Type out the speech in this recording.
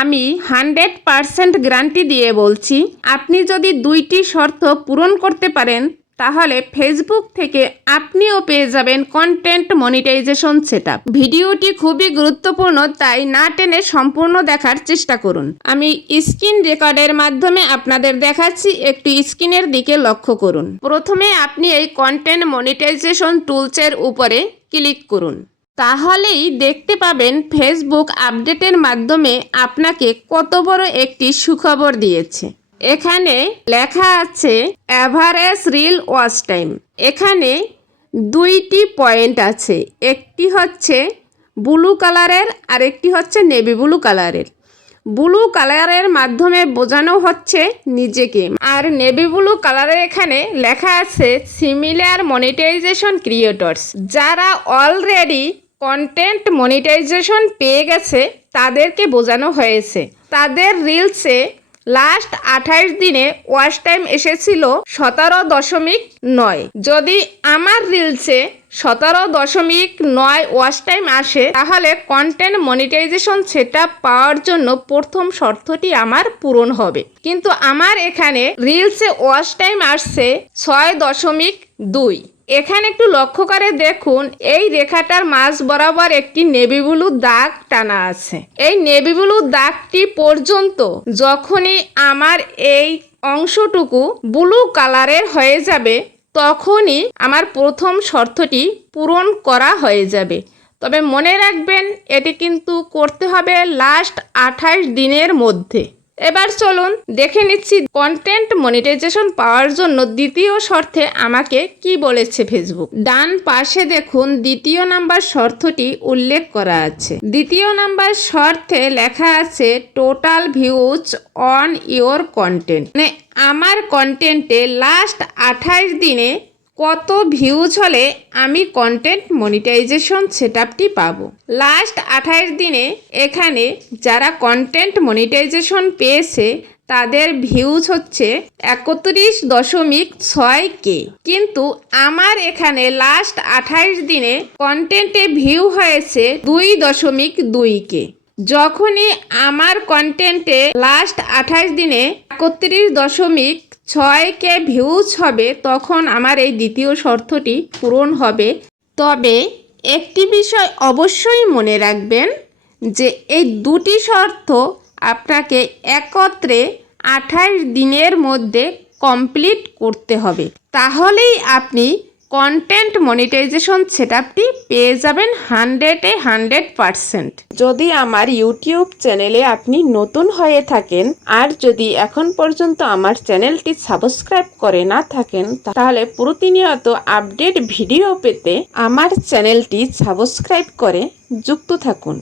আমি 100% গ্যারান্টি দিয়ে বলছি, আপনি যদি 2টি শর্ত পূরণ করতে পারেন তাহলে ফেসবুক থেকে আপনিও পেয়ে যাবেন কন্টেন্ট মনিটাইজেশন সেটআপ। ভিডিওটি খুবই গুরুত্বপূর্ণ, তাই না টেনে সম্পূর্ণ দেখার চেষ্টা করুন। আমি স্ক্রিন রেকর্ডের মাধ্যমে আপনাদের দেখাচ্ছি, একটু স্ক্রিনের দিকে লক্ষ্য করুন। প্রথমে আপনি এই কন্টেন্ট মনিটাইজেশন টুলসের উপরে ক্লিক করুন। তাহলেই দেখতে পাবেন ফেসবুক আপডেটের মাধ্যমে আপনাকে কত বড় একটি সুখবর দিয়েছে। এখানে লেখা আছে অ্যাভারেজ রিল ওয়াচ টাইম। এখানে 2টি পয়েন্ট আছে, একটি হচ্ছে ব্লু কালারের আর একটি হচ্ছে নেভি ব্লু কালারের। ব্লু কালারের মাধ্যমে বোঝানো হচ্ছে নিজেকে, আর নেভি ব্লু কালারের এখানে লেখা আছে সিমিলার মনিটাইজেশন ক্রিয়েটরস। যারা অলরেডি কন্টেন্ট মনিটাইজেশন পেয়ে গেছে তাদেরকে বোঝানো হয়েছে। তাদের রিলসে লাস্ট 28 দিনে ওয়াচ টাইম এসেছিল 17.9। যদি আমার রিলসে 17.9 ওয়াচ টাইম আসে তাহলে কন্টেন্ট মনিটাইজেশন সেটআপ পাওয়ার জন্য প্রথম শর্তটি আমার পূরণ হবে। কিন্তু আমার এখানে রিলসে ওয়াচ টাইম আসছে 6.2। এখানে একটু লক্ষ্য করে দেখুন, এই রেখাটার মাঝ বরাবর একটি নেভি ব্লু দাগ টানা আছে। এই নেভি ব্লু দাগটি পর্যন্ত যখনই আমার এই অংশটুকু ব্লু কালারের হয়ে যাবে তখনই আমার প্রথম শর্তটি পূরণ করা হয়ে যাবে। তবে মনে রাখবেন, এটি কিন্তু করতে হবে লাস্ট 28 দিনের মধ্যে। এবার চলুন দেখে নিচ্ছি কন্টেন্ট মনিটাইজেশন পাওয়ার জন্য দ্বিতীয় শর্তে আমাকে কি বলেছে ফেসবুক। ডান পাশে দেখুন দ্বিতীয় নাম্বার শর্তটি উল্লেখ করা আছে। দ্বিতীয় নাম্বার শর্তে লেখা আছে total views on your content. মানে আমার কন্টেন্টে লাস্ট 28 দিনে কত ভিউজ হলে আমি কন্টেন্ট মনিটাইজেশন সেটআপটি পাবো। লাস্ট 28 দিনে এখানে যারা কন্টেন্ট মনিটাইজেশন পেয়েছে তাদের ভিউজ হচ্ছে 31.6K, কিন্তু আমার এখানে লাস্ট 28 দিনে কন্টেন্টে ভিউ হয়েছে 2.2K। যখনই আমার কন্টেন্টে লাস্ট 28 দিনে 31.6K ভিউজ হবে তখন আমার এই দ্বিতীয় শর্তটি পূরণ হবে। তবে একটি বিষয় অবশ্যই মনে রাখবেন যে এই দুটি শর্ত আপনাকে একত্রে 28 দিনের মধ্যে কমপ্লিট করতে হবে, তাহলেই আপনি কন্টেন্ট মনিটাইজেশন সেটআপটি পেয়ে যাবেন 100% যদি আমার ইউটিউব চ্যানেলে আপনি নতুন হয়ে থাকেন আর যদি এখন পর্যন্ত আমার চ্যানেলটি সাবস্ক্রাইব করে না থাকেন তাহলে প্রতিনিয়ত আপডেট ভিডিও পেতে আমার চ্যানেলটি সাবস্ক্রাইব করে যুক্ত থাকুন।